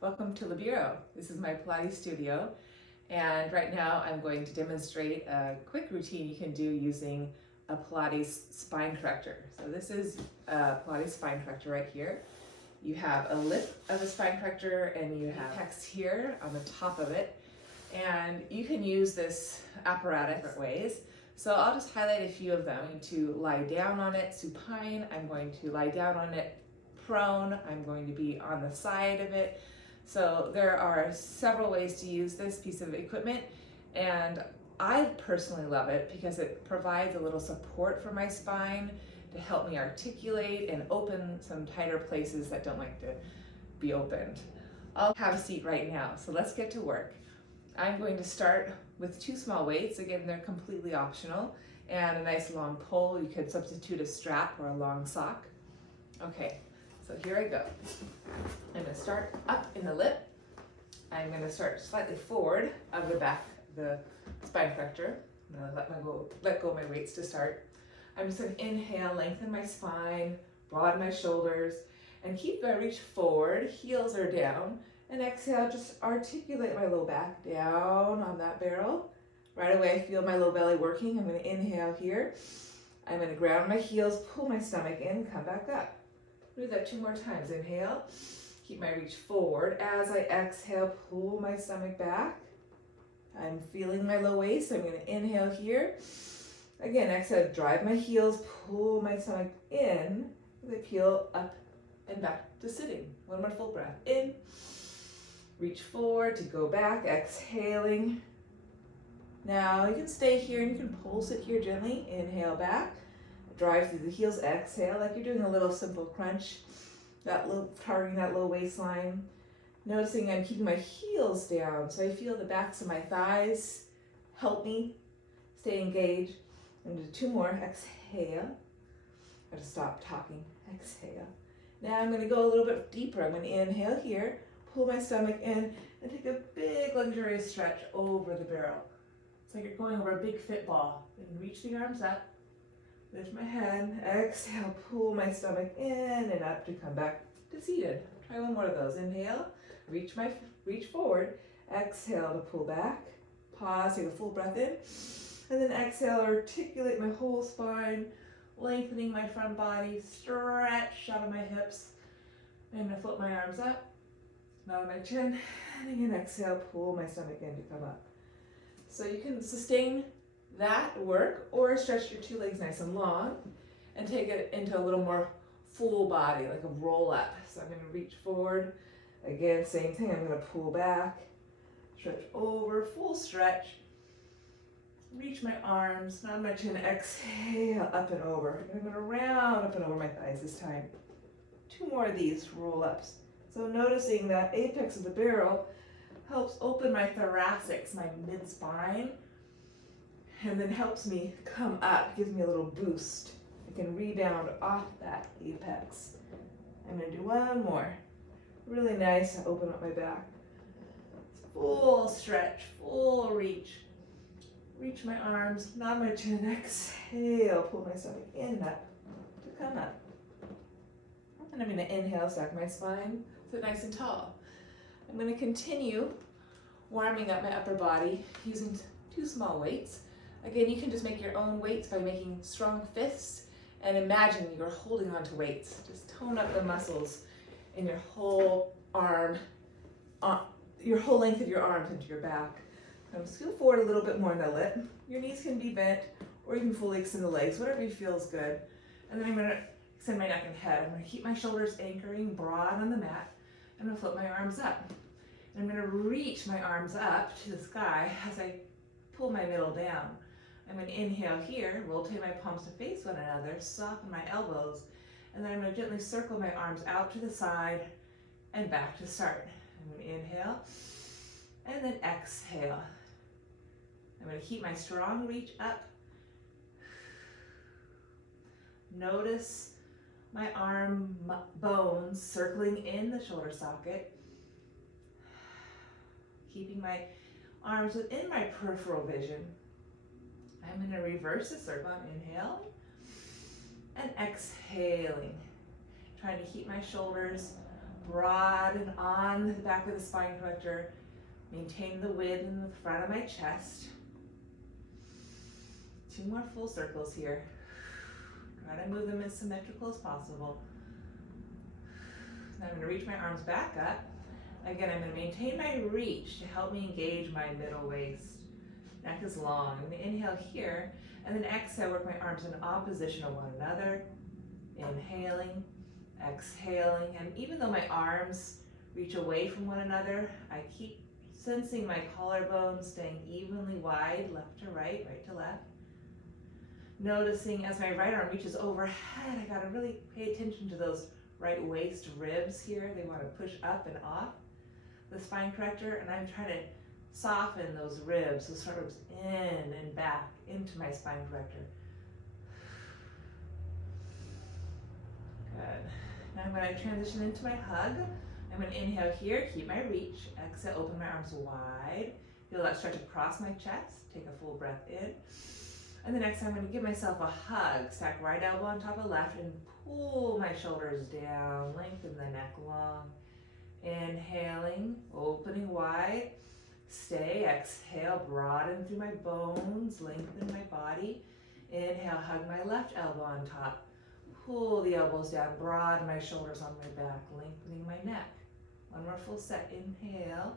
Welcome to Libero. This is my Pilates studio, and right now I'm going to demonstrate a quick routine you can do using a Pilates spine corrector. So this is a Pilates spine corrector right here. You have a lip of a spine corrector and you have text here on the top of it, and you can use this apparatus different ways. So I'll just highlight a few of them. I'm going to lie down on it, supine. I'm going to lie down on it, prone. I'm going to be on the side of it. So there are several ways to use this piece of equipment, and I personally love it because it provides a little support for my spine to help me articulate and open some tighter places that don't like to be opened. I'll have a seat right now, so let's get to work. I'm going to start with 2 small weights. Again, they're completely optional, and a nice long pole. You could substitute a strap or a long sock. Okay. So here I go. I'm going to start up in the lip. I'm going to start slightly forward of the back of the spine corrector. I'm going to let go of my weights to start. I'm just going to inhale, lengthen my spine, broaden my shoulders, and keep my reach forward. Heels are down. And exhale, just articulate my low back down on that barrel. Right away, I feel my low belly working. I'm going to inhale here. I'm going to ground my heels, pull my stomach in, come back up. Do that 2 more times. Inhale, keep my reach forward. As I exhale, pull my stomach back. I'm feeling my low waist, so I'm going to inhale here. Again, exhale, drive my heels, pull my stomach in. As I peel up and back to sitting. 1 more full breath. In, reach forward to go back, exhaling. Now you can stay here and you can pulse it here gently. Inhale back. Drive through the heels, exhale, like you're doing a little simple crunch, targeting that low waistline. Noticing I'm keeping my heels down, so I feel the backs of my thighs help me stay engaged. I'm going to do 2 more, exhale. I have to stop talking, exhale. Now I'm going to go a little bit deeper. I'm going to inhale here, pull my stomach in, and take a big luxurious stretch over the barrel. It's like you're going over a big fit ball. And reach the arms up. Lift my head, exhale, pull my stomach in and up to come back to seated. Try 1 more of those. Inhale, reach forward, exhale to pull back, pause, take a full breath in, and then exhale, articulate my whole spine, lengthening my front body, stretch out of my hips. I'm going to flip my arms up, nod my chin, and again exhale, pull my stomach in to come up. So you can sustain that work, or stretch your 2 legs nice and long and take it into a little more full body, like a roll up. So I'm going to reach forward. Again, same thing. I'm going to pull back, stretch over, full stretch. Reach my arms, nod my chin, exhale, up and over. I'm going to round up and over my thighs this time. 2 more of these roll ups. So noticing that apex of the barrel helps open my thoracics, my mid-spine, and then helps me come up, gives me a little boost. I can rebound off that apex. I'm going to do 1 more. Really nice to open up my back. Full stretch, full reach. Reach my arms, nod my chin, exhale, pull my stomach in and up to come up. And I'm going to inhale, stack my spine, sit nice and tall. I'm going to continue warming up my upper body using 2 small weights. Again, you can just make your own weights by making strong fists and imagine you're holding on to weights. Just tone up the muscles in your whole arm, your whole length of your arms into your back. Scoot forward a little bit more in the lip. Your knees can be bent, or you can fully extend the legs, whatever feels good. And then I'm going to extend my neck and head. I'm going to keep my shoulders anchoring broad on the mat. I'm going to flip my arms up. And I'm going to reach my arms up to the sky as I pull my middle down. I'm going to inhale here, rotate my palms to face one another, soften my elbows, and then I'm going to gently circle my arms out to the side and back to start. I'm going to inhale and then exhale. I'm going to keep my strong reach up. Notice my arm bones circling in the shoulder socket, keeping my arms within my peripheral vision. I'm going to reverse the circle. I'm inhaling and exhaling. Trying to keep my shoulders broaden on the back of the spine corrector. Maintain the width in the front of my chest. 2 more full circles here. Try to move them as symmetrical as possible. Now I'm going to reach my arms back up. Again, I'm going to maintain my reach to help me engage my middle waist. Neck is long. I'm going to inhale here, and then exhale, work my arms in opposition of one another. Inhaling, exhaling, and even though my arms reach away from one another, I keep sensing my collarbones staying evenly wide, left to right, right to left. Noticing as my right arm reaches overhead, I got to really pay attention to those right waist ribs here. They want to push up and off the spine corrector, and I'm trying to soften those ribs, those front ribs in and back into my spine corrector. Good. Now I'm going to transition into my hug. I'm going to inhale here, keep my reach. Exhale, open my arms wide. Feel that stretch across my chest. Take a full breath in. And then next I'm going to give myself a hug. Stack right elbow on top of left and pull my shoulders down. Lengthen the neck long. Inhaling, opening wide. Stay, exhale, broaden through my bones. Lengthen my body. Inhale, hug my left elbow on top. Pull the elbows down, broaden my shoulders on my back, lengthening my neck. One more full set. Inhale,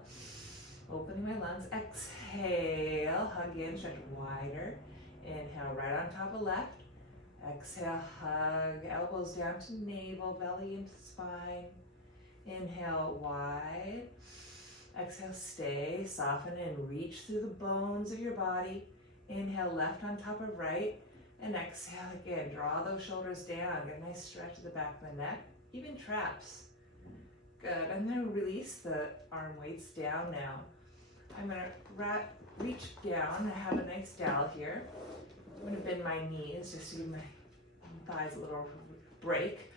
opening my lungs. Exhale, hug in, stretch wider. Inhale, right on top of left. Exhale, hug, elbows down to navel, belly into spine. Inhale, wide. Exhale, stay, soften and reach through the bones of your body. Inhale, left on top of right. And exhale again, draw those shoulders down, get a nice stretch at the back of the neck, even traps. Good, I'm gonna release the arm weights down now. I'm gonna reach down, I have a nice dowel here. I'm gonna bend my knees just to give my thighs a little break.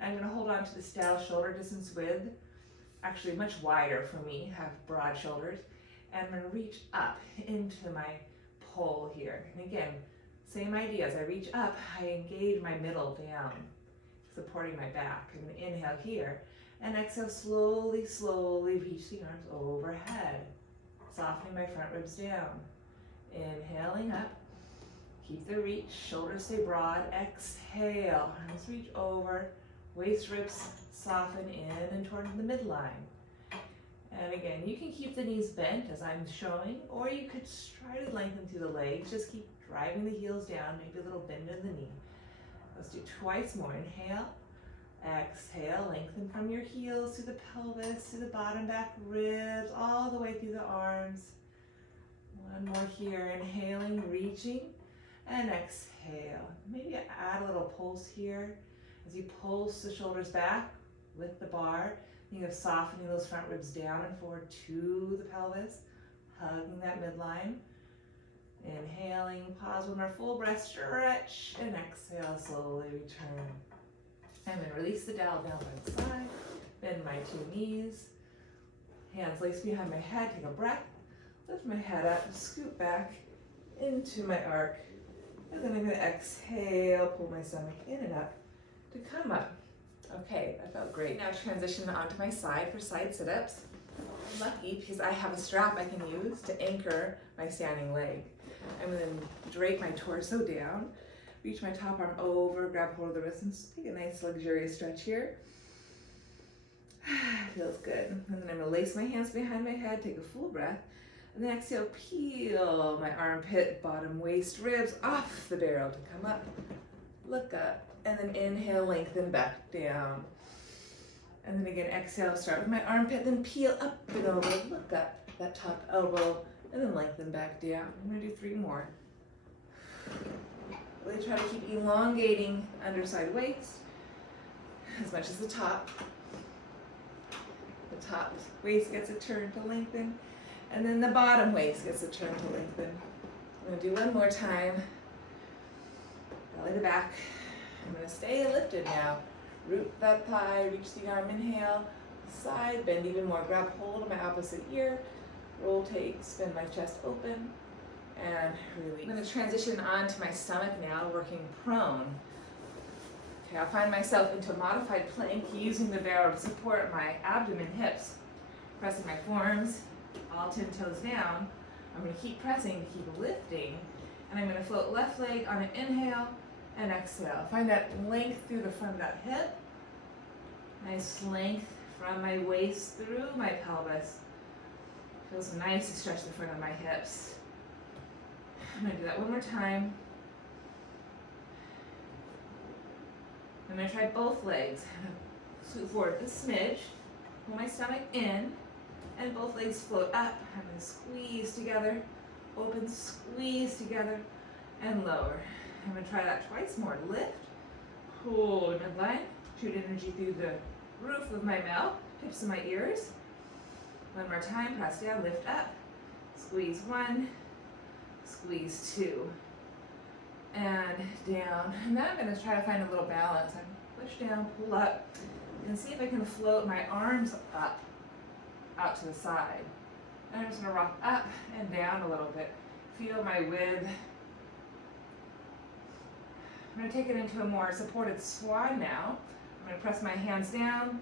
I'm gonna hold on to this dowel shoulder distance width, actually much wider for me, have broad shoulders. And I'm gonna reach up into my pole here. And again, same idea, as I reach up, I engage my middle down, supporting my back. I'm gonna inhale here, and exhale, slowly, slowly reach the arms overhead, softening my front ribs down. Inhaling up, keep the reach, shoulders stay broad, exhale, arms reach over, waist ribs soften in and toward the midline. And again, you can keep the knees bent as I'm showing, or you could try to lengthen through the legs, just keep driving the heels down, maybe a little bend in the knee. Let's do twice more. Inhale, exhale, lengthen from your heels to the pelvis, to the bottom back ribs, all the way through the arms. One more here, inhaling, reaching, and exhale. Maybe add a little pulse here as you pulse the shoulders back with the bar. Think of softening those front ribs down and forward to the pelvis, hugging that midline. Inhaling, pause one more full breath, stretch, and exhale, slowly return. I'm going to release the dowel down by the side, bend my 2 knees, hands laced behind my head, take a breath, lift my head up, scoot back into my arc, and then I'm going to exhale, pull my stomach in and up to come up. Okay, that felt great. Now transition onto my side for side sit-ups. I'm lucky because I have a strap I can use to anchor my standing leg. I'm going to drape my torso down, reach my top arm over, grab hold of the wrist, and take a nice luxurious stretch here. Feels good. And then I'm going to lace my hands behind my head, take a full breath, and then exhale, peel my armpit, bottom waist, ribs off the barrel to come up, look up, and then inhale, lengthen back down. And then again, exhale, start with my armpit, then peel up and over, look up, that top elbow, and then lengthen back down. I'm going to do 3 more. Really try to keep elongating underside waist as much as the top. The top waist gets a turn to lengthen, and then the bottom waist gets a turn to lengthen. I'm going to do 1 more time. Belly to back. I'm going to stay lifted now. Root that thigh, reach the arm, inhale, side, bend even more, grab hold of my opposite ear, rotate, spin my chest open, and release. I'm going to transition onto my stomach now, working prone. Okay, I'll find myself into a modified plank using the barrel to support my abdomen, hips. Pressing my forearms, all 10 toes down. I'm going to keep pressing, keep lifting, and I'm going to float left leg on an inhale and exhale. Find that length through the front of that hip. Nice length from my waist through my pelvis. Feels nice to stretch the front of my hips. I'm going to do that one more time. I'm going to try both legs. Scoot forward a smidge, pull my stomach in, and both legs float up. I'm going to squeeze together, open, squeeze together, and lower. I'm going to try that twice more. Lift, hold midline, shoot energy through the roof of my mouth, tips of my ears. One more time, press down, lift up, squeeze 1, squeeze 2, and down. And now I'm going to try to find a little balance. I push down, pull up, and see if I can float my arms up, out to the side. And I'm just going to rock up and down a little bit. Feel my width. I'm going to take it into a more supported swan now. I'm going to press my hands down,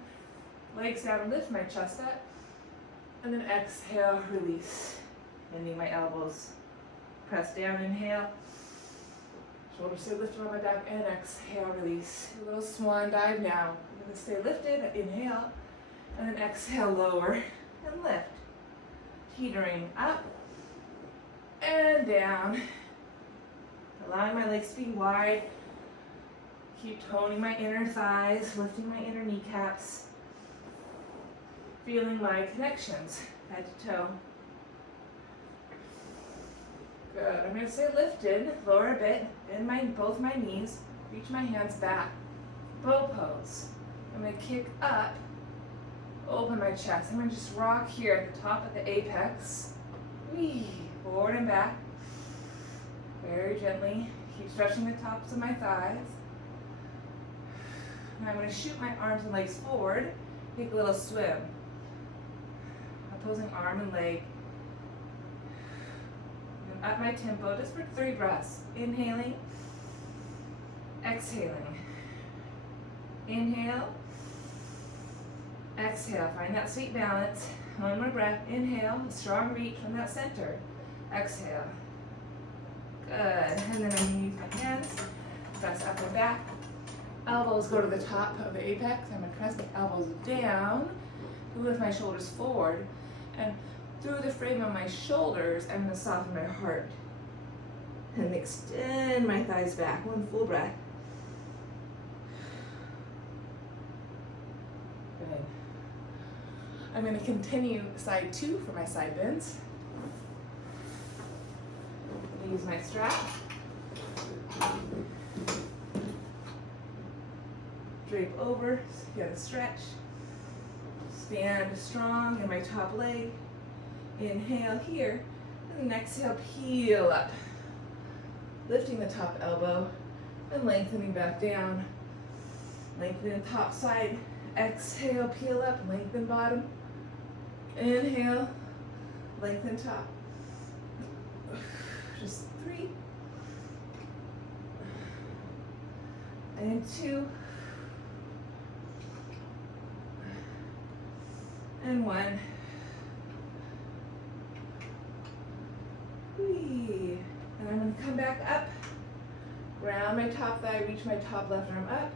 legs down, lift my chest up, and then exhale, release. Bending my elbows. Press down, inhale. Shoulders stay lifted on my back, and exhale, release. A little swan dive now. I'm going to stay lifted, inhale, and then exhale, lower, and lift. Teetering up and down. Allowing my legs to be wide. Keep toning my inner thighs, lifting my inner kneecaps. Feeling my connections, head to toe. Good. I'm going to stay lifted, lower a bit, bend both my knees, reach my hands back. Bow pose. I'm going to kick up, open my chest. I'm going to just rock here at the top of the apex. Whee, forward and back. Very gently. Keep stretching the tops of my thighs. Now I'm going to shoot my arms and legs forward. Take a little swim. Opposing arm and leg. And at my tempo, just for 3 breaths. Inhaling. Exhaling. Inhale. Exhale. Find that sweet balance. One more breath. Inhale. A strong reach from that center. Exhale. Good. And then I'm going to use my hands. Press up and back. Elbows go to the top of the apex. I'm going to press my elbows down. Lift my shoulders forward. And through the frame of my shoulders, I'm going to soften my heart. And extend my thighs back. One full breath. Good. I'm going to continue side 2 for my side bends. I'm going to use my strap. Drape over, get a stretch. Stand strong in my top leg. Inhale here, and then exhale, peel up. Lifting the top elbow and lengthening back down. Lengthen top side. Exhale, peel up, lengthen bottom. Inhale, lengthen top. Just 3. And 2. And 1. Whee. And I'm going to come back up, ground my top thigh, reach my top left arm up,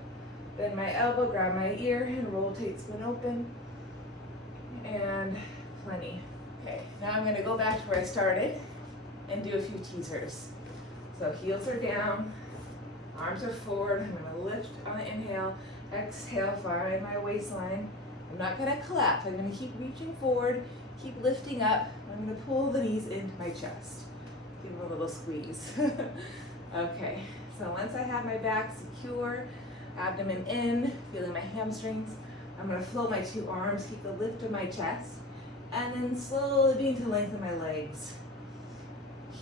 bend my elbow, grab my ear, and rotate, spin open, and plenty. Okay, now I'm going to go back to where I started and do a few teasers. So heels are down, arms are forward. I'm going to lift on the inhale, exhale, find my waistline. I'm not going to collapse. I'm going to keep reaching forward, keep lifting up. I'm going to pull the knees into my chest. Give them a little squeeze. Okay, so once I have my back secure, abdomen in, feeling my hamstrings, I'm going to flow my 2 arms, keep the lift of my chest, and then slowly begin to lengthen my legs.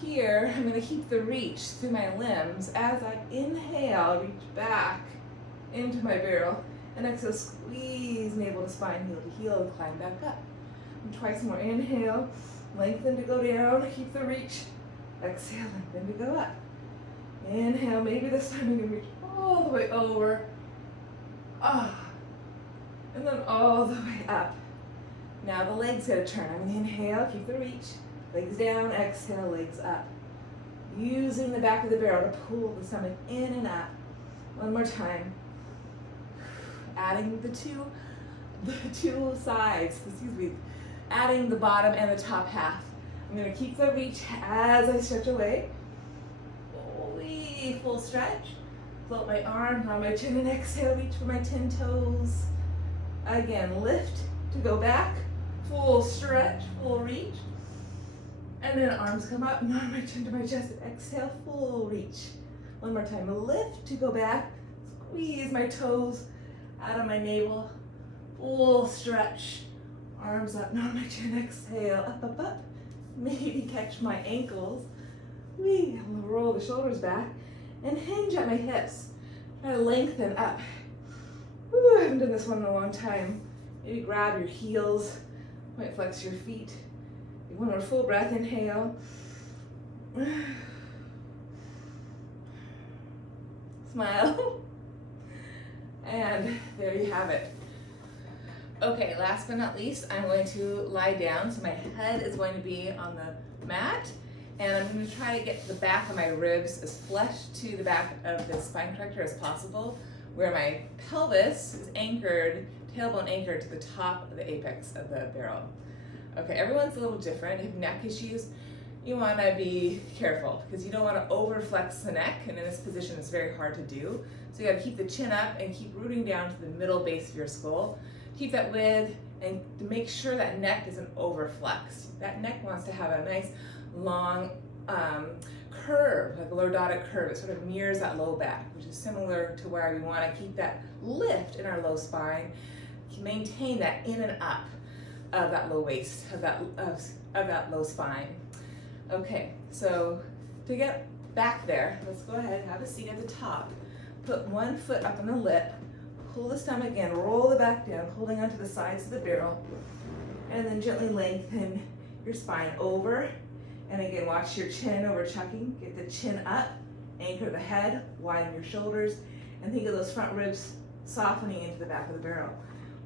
Here, I'm going to keep the reach through my limbs as I inhale, reach back into my barrel, and exhale, squeeze navel to spine, heel to heel, and climb back up. And twice more, inhale, lengthen to go down, keep the reach. Exhale, lengthen to go up. Inhale, maybe this time you can reach all the way over, Ah. And then all the way up. Now the legs gonna turn. I'm gonna inhale, keep the reach. Legs down, exhale, legs up. Using the back of the barrel to pull the stomach in and up. One more time. Adding the two sides, excuse me. Adding the bottom and the top half. I'm gonna keep the reach as I stretch away. Holy, full stretch. Float my arms on my chin and exhale, reach for my 10 toes. Again, lift to go back. Full stretch, full reach. And then arms come up, on my chin to my chest, and exhale, full reach. One more time, lift to go back. Squeeze my toes out of my navel. Full stretch. Arms up, on my chin, exhale, up, up, up. Maybe catch my ankles. Roll the shoulders back and hinge at my hips. Try to lengthen up. I haven't done this one in a long time. Maybe grab your heels, might flex your feet. One more full breath, inhale. Smile. And there you have it. Okay, last but not least, I'm going to lie down. So my head is going to be on the mat, and I'm going to try to get the back of my ribs as flush to the back of the spine corrector as possible, where my pelvis is anchored, tailbone anchored to the top of the apex of the barrel. Okay, everyone's a little different. If you have neck issues, you want to be careful because you don't want to overflex the neck, and in this position it's very hard to do. So you got to keep the chin up and keep rooting down to the middle base of your skull. Keep that width and to make sure that neck isn't overflexed. That neck wants to have a nice long curve, like a lordotic curve. It sort of mirrors that low back, which is similar to where we want to keep that lift in our low spine, maintain that in and up of that low waist, of that low spine. Okay, so to get back there, let's go ahead and have a seat at the top. Put one foot up on the lip, pull the stomach in, roll the back down, holding onto the sides of the barrel, and then gently lengthen your spine over. And again, watch your chin over chucking. Get the chin up, anchor the head, widen your shoulders, and think of those front ribs softening into the back of the barrel.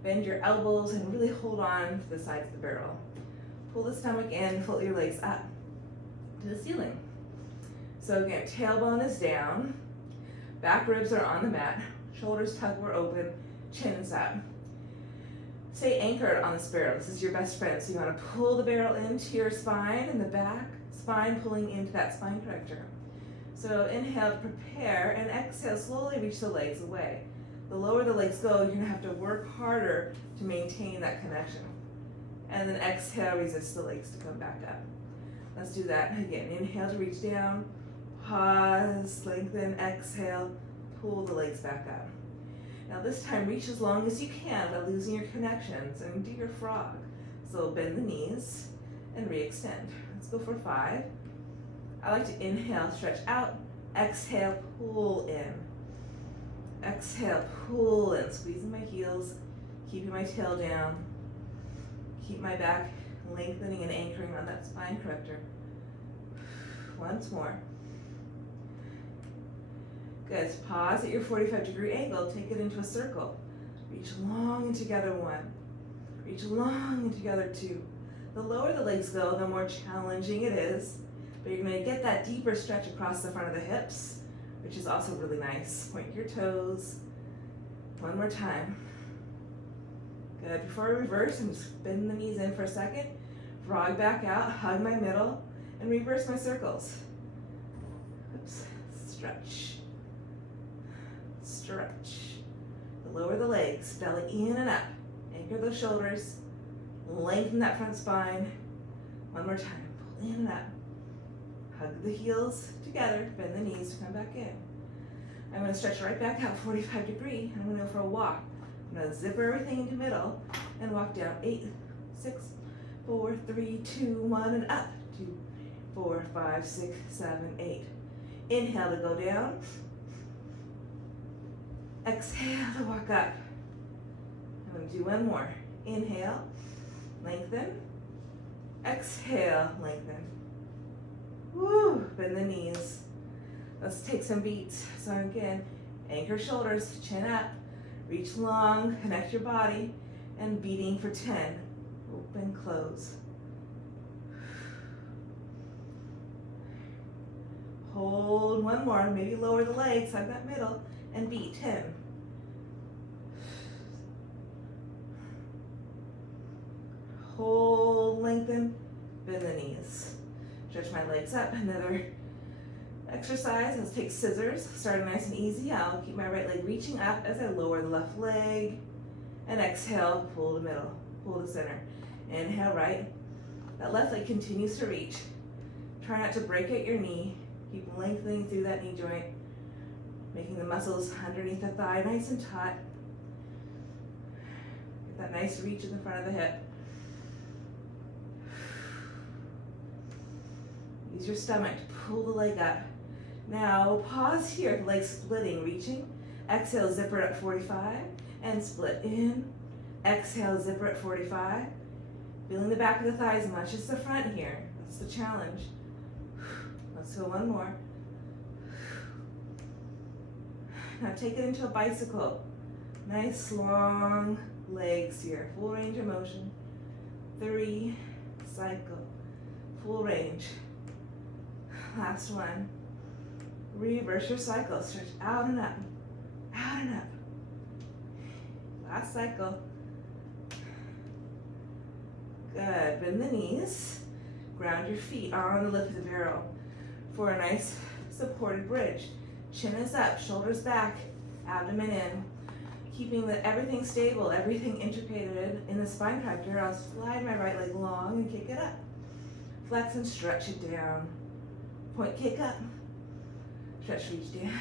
Bend your elbows and really hold on to the sides of the barrel. Pull the stomach in, float your legs up to the ceiling. So again, tailbone is down, back ribs are on the mat, shoulders tucked or open, chin's up. Stay anchored on this barrel. This is your best friend. So you want to pull the barrel into your spine and the back, spine pulling into that spine corrector. So inhale to prepare and exhale, slowly reach the legs away. The lower the legs go, you're going to have to work harder to maintain that connection. And then exhale, resist the legs to come back up. Let's do that again. Inhale to reach down, pause, lengthen, exhale, pull the legs back up. Now this time, reach as long as you can without losing your connections and do your frog. So bend the knees and re-extend. Let's go for 5. I like to inhale, stretch out, exhale, pull in. Exhale, pull in, squeezing my heels, keeping my tail down, keep my back lengthening and anchoring on that spine corrector. Once more. Good, pause at your 45-degree angle, take it into a circle. Reach long and together 1. Reach long and together 2. The lower the legs go, the more challenging it is, but you're going to get that deeper stretch across the front of the hips, which is also really nice. Point your toes. One more time. Good. Before I reverse, I'm just bend the knees in for a second. Frog back out, hug my middle, and reverse my circles. Oops. Stretch. Stretch. The lower the legs, belly in and up. Anchor those shoulders. Lengthen that front spine. One more time. Pull in and up. Hug the heels together, bend the knees to come back in. I'm going to stretch right back out 45 degree. I'm going to go for a walk. I'm going to zipper everything into middle and walk down 8, 6, 4, 3, 2, 1, and up. 2, 4, 5, 6, 7, 8. Inhale to go down. Exhale to walk up. I'm going to do one more. Inhale, lengthen. Exhale, lengthen. Woo, bend the knees. Let's take some beats. So again, anchor shoulders, chin up, Reach long, connect your body, and beating for 10. Open, close. Hold one more, maybe lower the legs, hug that middle, and beat 10. Hold, lengthen, bend the knees. Stretch my legs up, another exercise. Let's take scissors, starting nice and easy. I'll keep my right leg reaching up as I lower the left leg. And exhale, pull the middle, pull the center. Inhale, right. That left leg continues to reach. Try not to break at your knee. Keep lengthening through that knee joint, making the muscles underneath the thigh nice and taut. Get that nice reach in the front of the hip. Use your stomach to pull the leg up. Now pause here, the leg splitting, reaching. Exhale, zipper at 45, and split in. Exhale, zipper at 45. Feeling the back of the thigh as much as the front here. That's the challenge. Let's go one more. Now take it into a bicycle. Nice long legs here. Full range of motion. 3, cycle. Full range. Last one. Reverse your cycle. Stretch out and up. Out and up. Last cycle. Good. Bend the knees. Ground your feet on the lip of the barrel for a nice supported bridge. Chin is up, shoulders back, abdomen in. Keeping everything stable, everything integrated in the spine corrector. I'll slide my right leg long and kick it up. Flex and stretch it down. Point, kick up. Stretch, reach down.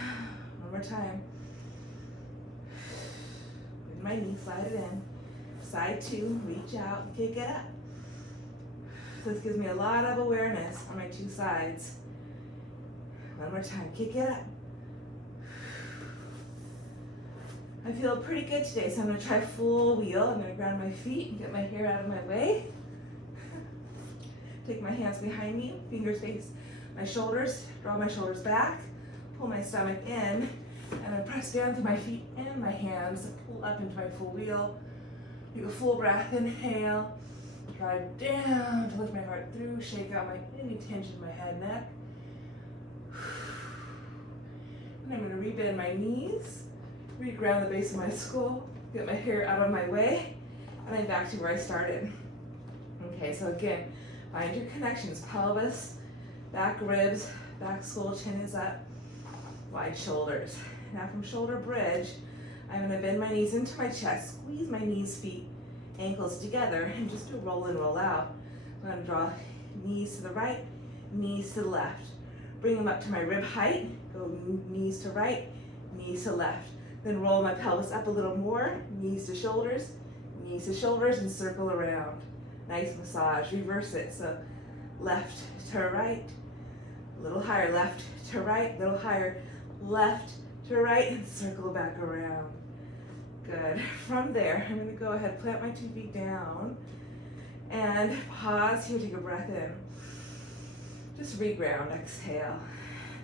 One more time. Bend my knee, slide it in. Side 2, reach out, kick it up. This gives me a lot of awareness on my 2 sides. One more time, kick it up. I feel pretty good today, so I'm gonna try full wheel. I'm gonna ground my feet and get my hair out of my way. Take my hands behind me, fingers face my shoulders, draw my shoulders back, pull my stomach in, and then press down through my feet and my hands, pull up into my full wheel. Do a full breath, inhale, drive down to lift my heart through, shake out any tension in my head, neck. And I'm gonna rebend my knees, reground the base of my skull, get my hair out of my way, and I'm back to where I started. Okay, so again, find your connections, pelvis, back ribs, back skull, chin is up, wide shoulders. Now from shoulder bridge, I'm gonna bend my knees into my chest, squeeze my knees, feet, ankles together, and just do roll in, roll out. I'm gonna draw knees to the right, knees to the left. Bring them up to my rib height, go knees to right, knees to left. Then roll my pelvis up a little more, knees to shoulders, and circle around. Nice massage, reverse it. So left to right, a little higher, left to right, a little higher, left to right, and circle back around. Good. From there, I'm gonna go ahead, plant my 2 feet down, and pause here, take a breath in. Just reground, exhale.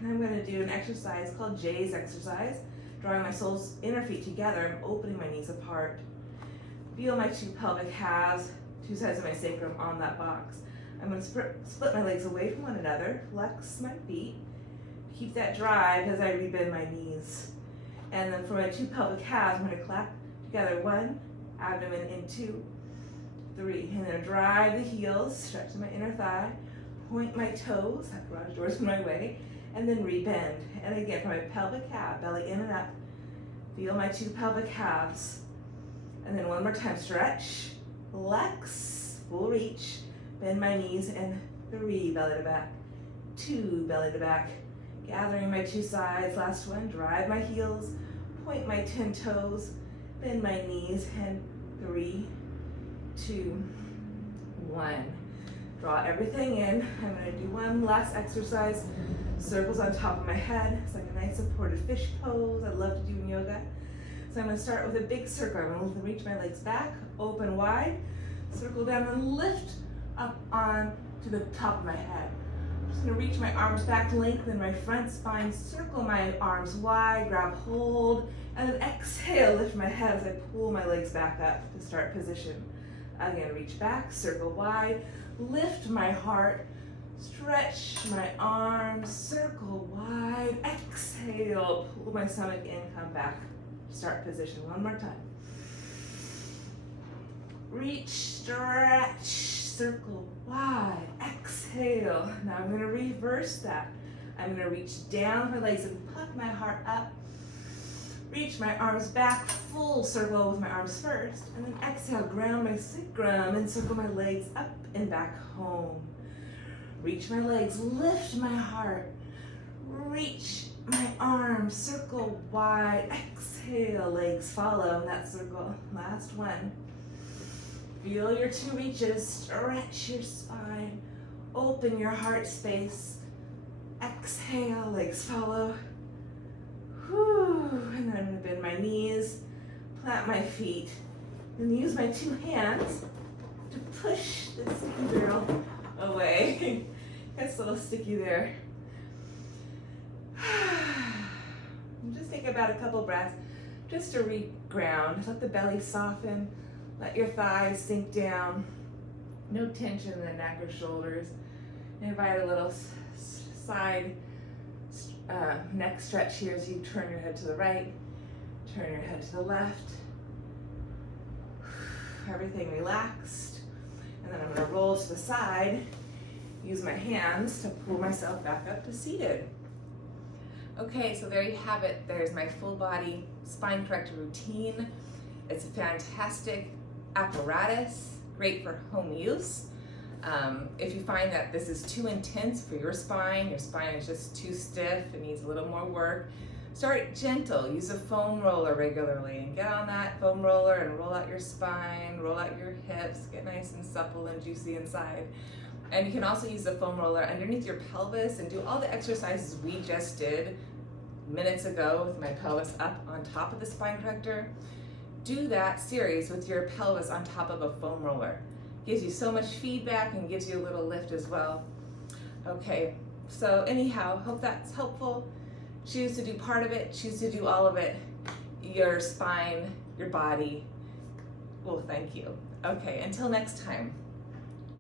And I'm gonna do an exercise called Jay's exercise, drawing my soles, inner feet together, I'm opening my knees apart. Feel my 2 pelvic halves, 2 sides of my sacrum on that box. I'm gonna split my legs away from one another, flex my feet, keep that drive as I rebend my knees. And then for my 2 pelvic halves, I'm gonna clap together, 1, abdomen in 2, 3. And then drive the heels, stretch my inner thigh, point my toes, that garage door's in my way, and then rebend. And again, for my pelvic half, belly in and up, feel my 2 pelvic halves. And then one more time, stretch, flex, full reach, bend my knees, and 3, belly to back, 2, belly to back. Gathering my 2 sides, last one, drive my heels, point my 10 toes, bend my knees, and 3, 2, 1. Draw everything in. I'm gonna do one last exercise. Circles on top of my head. It's like a nice supported fish pose I love to do in yoga. So I'm gonna start with a big circle. I'm gonna reach my legs back, open wide, circle down and lift up on to the top of my head. Just gonna reach my arms back, lengthen my front spine, circle my arms wide, grab hold, and then exhale, lift my head as I pull my legs back up to start position. Again, reach back, circle wide, lift my heart, stretch my arms, circle wide, exhale, pull my stomach in, come back, start position. One more time. Reach, stretch, circle wide, exhale. Now I'm gonna reverse that. I'm gonna reach down my legs and puff my heart up. Reach my arms back, full circle with my arms first, and then exhale, ground my sacrum and circle my legs up and back home. Reach my legs, lift my heart, reach my arms, circle wide, exhale, legs follow in that circle. Last one. Feel your two reaches, stretch your spine, open your heart space, exhale, legs follow. Whew. And then I'm gonna bend my knees, plant my feet, and use my two hands to push the sticky girl away. Gets a little sticky there. Just take about a couple breaths just to re-ground. Let the belly soften. Let your thighs sink down. No tension in the neck or shoulders. Invite a little side neck stretch here as you turn your head to the right, turn your head to the left. Everything relaxed. And then I'm going to roll to the side, use my hands to pull myself back up to seated. Okay, so there you have it. There's my full body spine corrector routine. It's a fantastic apparatus, great for home use. If you find that this is too intense for your spine is just too stiff, it needs a little more work, start gentle. Use a foam roller regularly and get on that foam roller and roll out your spine, roll out your hips, get nice and supple and juicy inside. And you can also use the foam roller underneath your pelvis and do all the exercises we just did minutes ago with my pelvis up on top of the spine corrector. Do that series with your pelvis on top of a foam roller. Gives you so much feedback and gives you a little lift as well. Okay, so anyhow, hope that's helpful. Choose to do part of it, choose to do all of it. Your spine, your body will thank you. Okay, until next time.